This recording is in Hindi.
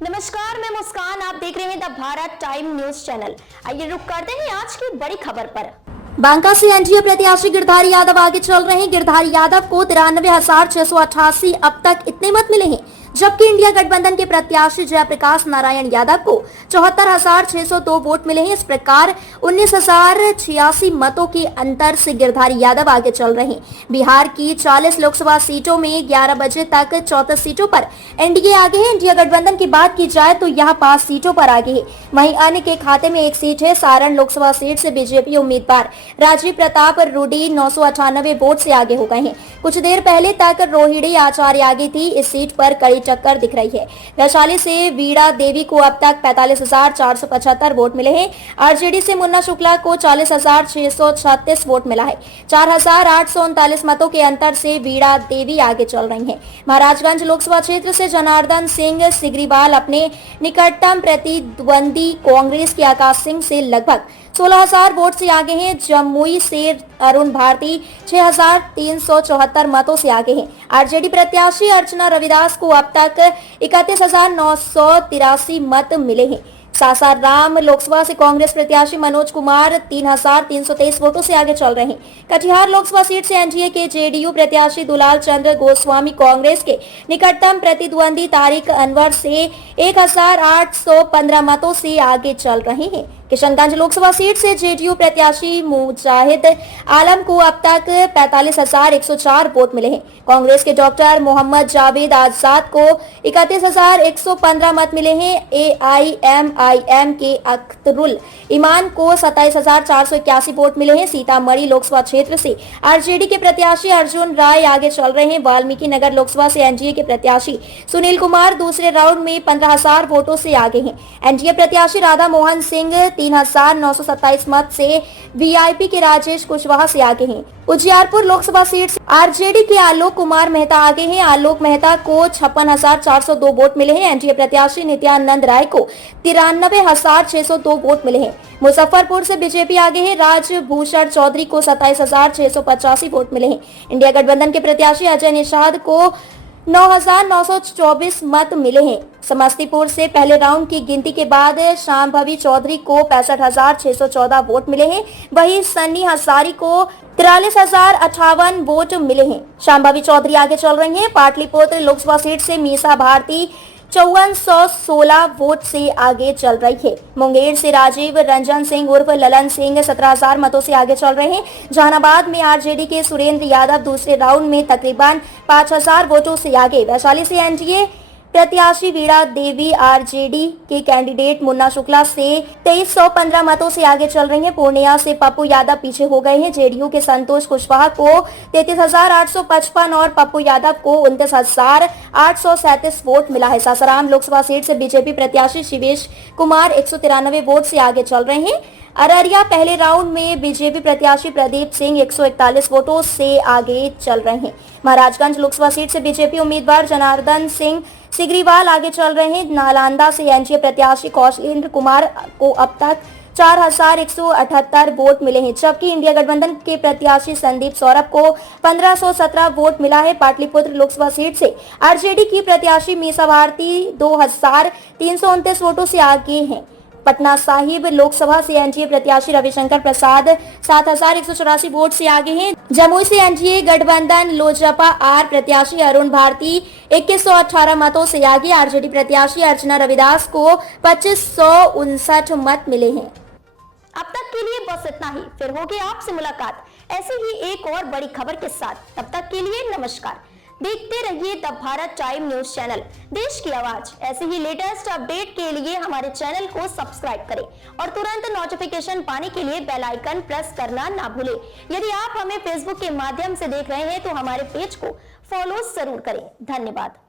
नमस्कार, मैं मुस्कान। आप देख रहे हैं the Bharat time news channel. आइए रुक करते हैं आज की बड़ी खबर पर। बांका से एनडीए प्रत्याशी गिरधारी यादव आगे चल रहे हैं। गिरधारी यादव को 93,688 अब तक इतने मत मिले हैं, जबकि इंडिया गठबंधन के प्रत्याशी जयप्रकाश नारायण यादव को 74,602 वोट मिले हैं। इस प्रकार 19,086 मतों के अंतर से गिरधारी यादव आगे चल रहे हैं। बिहार की 40 लोकसभा सीटों में 11 बजे तक 34 सीटों पर एनडीए आगे है। इंडिया गठबंधन की बात की जाए तो यहाँ 5 सीटों पर आगे है। वहीं अन्य के खाते में 1 सीट है। सारण लोकसभा सीट से बीजेपी उम्मीदवार राजीव प्रताप रूडी 998 वोट से आगे हो गए हैं। कुछ देर पहले तक रोहिणी आचार्य आगे थी। इस सीट पर कड़ी टक्कर दिख रही है। वैशाली से वीणा देवी को अब तक 45,475 वोट मिले हैं। आरजेडी से मुन्ना शुक्ला को 40,636 वोट मिला है। 4,839 मतों के अंतर से वीणा देवी आगे चल रही हैं। महाराजगंज लोकसभा क्षेत्र से जनार्दन सिंह सिग्रीवाल अपने निकटतम प्रतिद्वंदी कांग्रेस के आकाश सिंह से लगभग 16,000 वोट से आगे हैं। जमुई से अरुण भारती 6,374 मतों से आगे हैं। आरजेडी प्रत्याशी अर्चना रविदास को अब तक 31,983 मत मिले हैं। सासाराम लोकसभा से कांग्रेस प्रत्याशी मनोज कुमार 3,323 वोटों से आगे चल रहे हैं। कटिहार लोकसभा सीट से एनडीए के जेडीयू प्रत्याशी दुलाल चंद्र गोस्वामी कांग्रेस के निकटतम प्रतिद्वंदी तारिक अनवर से 1,815 मतों से आगे चल रहे हैं। किशनगंज लोकसभा सीट से जेडीयू प्रत्याशी मुजाहिद आलम को अब तक 45,104 वोट मिले हैं। कांग्रेस के डॉक्टर मोहम्मद जावेद आजाद को 31,115 मत मिले हैं। एआईएमआईएम के अख्तरुल ईमान को 27,481 वोट मिले हैं। सीतामढ़ी लोकसभा क्षेत्र से आरजेडी के प्रत्याशी अर्जुन राय आगे चल रहे हैं। वाल्मीकि नगर लोकसभा से एनडीए के प्रत्याशी सुनील कुमार दूसरे राउंड में 15,000 वोटों से आगे हैं। एनडीए प्रत्याशी राधा मोहन सिंह 3,927 मत से वीआईपी के राजेश कुशवाहा से आगे हैं। उजियारपुर लोकसभा सीट से आरजेडी के आलोक कुमार मेहता आगे हैं। आलोक मेहता को 56,402 वोट मिले हैं। एनडीए प्रत्याशी नित्यानंद राय को 93,602 वोट मिले हैं। मुजफ्फरपुर से बीजेपी आगे है। राजभूषण चौधरी को 27,685 वोट मिले हैं। इंडिया गठबंधन के प्रत्याशी अजय निषाद को 9,924 मत मिले हैं। समस्तीपुर से पहले राउंड की गिनती के बाद शांभवी चौधरी को 65,614 वोट मिले हैं। वहीं सन्नी हजारी को 43,058 वोट मिले हैं। शांभवी चौधरी आगे चल रही हैं। पाटलिपुत्र लोकसभा सीट से मीसा भारती 5416 वोट से आगे चल रही है। मुंगेर से राजीव रंजन सिंह उर्फ ललन सिंह 17,000 मतों से आगे चल रहे हैं। जहानाबाद में आरजेडी के सुरेंद्र यादव दूसरे राउंड में तकरीबन 5,000 वोटों से आगे। वैशाली से एनडीए प्रत्याशी वीणा देवी आरजेडी के कैंडिडेट मुन्ना शुक्ला से 2315 मतों से आगे चल रही हैं। पूर्णिया से पप्पू यादव पीछे हो गए हैं। जेडीयू के संतोष कुशवाहा को 33,855 और पप्पू यादव को 29,837 वोट मिला है। सासाराम लोकसभा सीट से बीजेपी प्रत्याशी शिवेश कुमार 193 वोट से आगे चल रहे हैं। अररिया पहले राउंड में बीजेपी प्रत्याशी प्रदीप सिंह 141 वोटों से आगे चल रहे हैं। महाराजगंज लोकसभा सीट से बीजेपी उम्मीदवार जनार्दन सिंह सिग्रीवाल आगे चल रहे हैं। नालंदा से एनडीए प्रत्याशी कौशलेंद्र कुमार को अब तक 4,178 वोट मिले हैं, जबकि इंडिया गठबंधन के प्रत्याशी संदीप सौरभ को 1,517 वोट मिला है। पाटलिपुत्र लोकसभा सीट से आरजेडी की प्रत्याशी मीसा भारती 2,329 वोटों से आगे हैं। पटना साहिब लोकसभा से एनडीए प्रत्याशी रविशंकर प्रसाद 7,184 वोट से आगे हैं। जमुई से एनडीए गठबंधन लोजपा आर प्रत्याशी अरुण भारती 2118 मतों से आगे। आरजेडी प्रत्याशी अर्चना रविदास को 2,559 मत मिले हैं। अब तक के लिए बस इतना ही। फिर होगी आपसे मुलाकात ऐसी ही एक और बड़ी खबर के साथ। तब तक के लिए नमस्कार। देखते रहिए the Bharat time news channel, देश की आवाज। ऐसे ही लेटेस्ट अपडेट के लिए हमारे चैनल को सब्सक्राइब करें और तुरंत नोटिफिकेशन पाने के लिए बेल आइकन प्रेस करना ना भूलें। यदि आप हमें फेसबुक के माध्यम से देख रहे हैं तो हमारे पेज को फॉलो जरूर करें। धन्यवाद।